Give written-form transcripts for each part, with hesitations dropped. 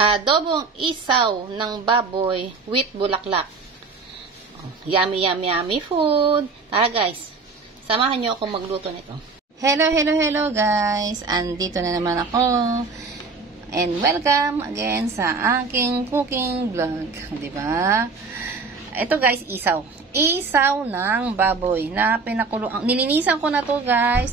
Adobong isaw ng baboy with bulaklak. Yummy, yummy, yummy food. Tara guys, samahan nyo ako magluto nito. Hello guys. Andito na naman ako. And welcome again sa aking cooking vlog. Diba? Ito guys, isaw. Isaw ng baboy na pinakuloan. Nilinisan ko na to guys.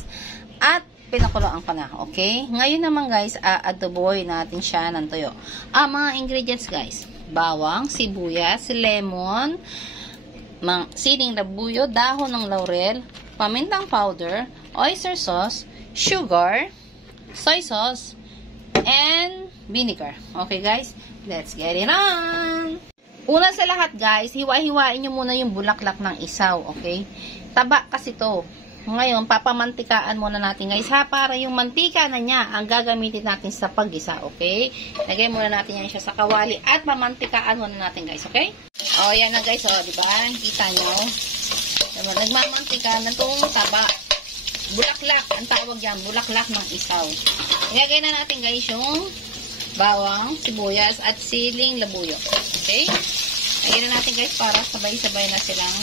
At pinakuloan ko na. Okay? Ngayon naman guys, adoboy natin siya ng toyo. Mga ingredients guys. Bawang, sibuyas, lemon, siling labuyo, dahon ng laurel, pamintang powder, oyster sauce, sugar, soy sauce, and vinegar. Okay guys? Let's get it on! Una sa lahat guys, hiwa-hiwain nyo muna yung bulaklak ng isaw. Okay? Taba kasi to. Ngayon, papamantikaan muna natin guys ha, para yung mantika na niya ang gagamitin natin sa paggisa, okay? Lagay muna natin yan siya sa kawali at pamantikaan muna natin guys, okay? O, yan na guys, o, diba? Kita nyo? Diba? Nagmamantika na itong taba. Bulaklak, ang tawag yan, bulaklak ng isaw. Ilagay na natin guys yung bawang, sibuyas at siling labuyo, okay? Lagay na natin guys para sabay-sabay na silang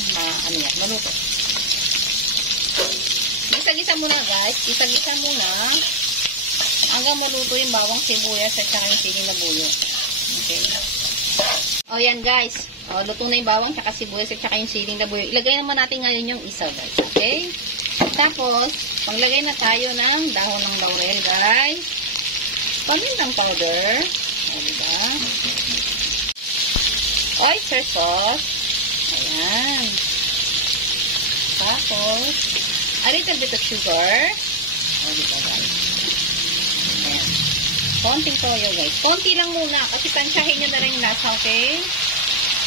maluto. Isa-gisa muna guys. Isa-gisa muna hanggang maluto yung bawang, sibuyas at saka yung siling labuyo. Okay. O yan guys. O, luto na yung bawang, saka sibuyas at saka yung siling labuyo. Ilagay naman natin ngayon yung isaw guys. Okay. Tapos, maglagay na tayo ng dahon ng laurel guys. Pamintang powder. O, diba? Oyster sauce. Ayan. Tapos, a little bit of sugar. O, diba guys? Ayan. Konting toyo guys. Konti lang muna. Kasi tansyahin nyo na rin yung lasa, okay?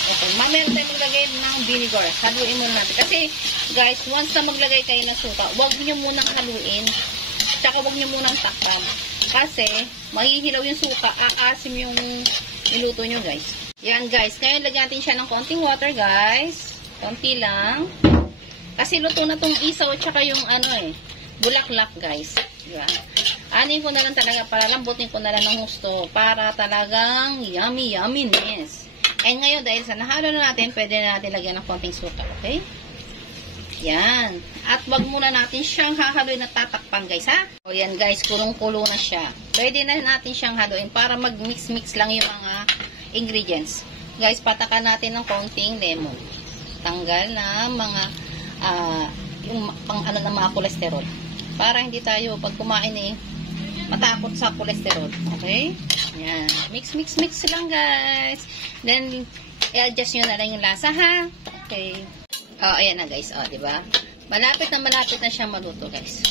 Ito. Mamaya tayo maglagay ng vinegar. Haluin muna natin. Kasi, guys, once na maglagay kayo ng suka, huwag nyo munang haluin. Tsaka huwag nyo munang takram. Kasi, mahihilaw yung suka. Aasim yung niluto nyo guys. Yan guys. Ngayon, lagyan natin siya ng konting water guys. Konti lang. Kasi luto na tong isaw at saka yung bulaklak guys. Diba? Anin ko na lang talaga, para lambutin ko na lang ng gusto. Para talagang yummy yumminess. And ngayon dahil sa nahalo na natin, pwede na natin lagyan ng konting suka. Okay? Yan. At wag muna natin siyang hahaluin at tatakpan guys ha. O yan guys, kulong-kulo na siya. Pwede na natin siyang haluin para mag-mix-mix lang yung mga ingredients. Guys, patakan natin ng konting lemon. Tanggal na mga yung ng mga kolesterol. Para hindi tayo pag kumain matakot sa kolesterol. Okay? Yan. Mix lang guys. Then, i-adjust nyo na lang yung lasa ha. Okay. Ayan na guys. Diba? Malapit na siya maluto guys.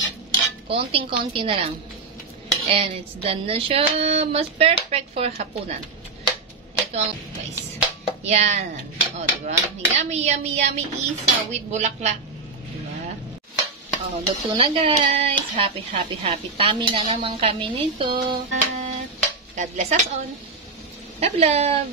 Konting-konti na lang. And it's done na siya. Mas perfect for hapunan. Ito ang guys. Yan. Diba? Yummy isaw with bulaklak. Diba? Luto na guys. Happy tummy na naman kami nito. God bless us all. Love.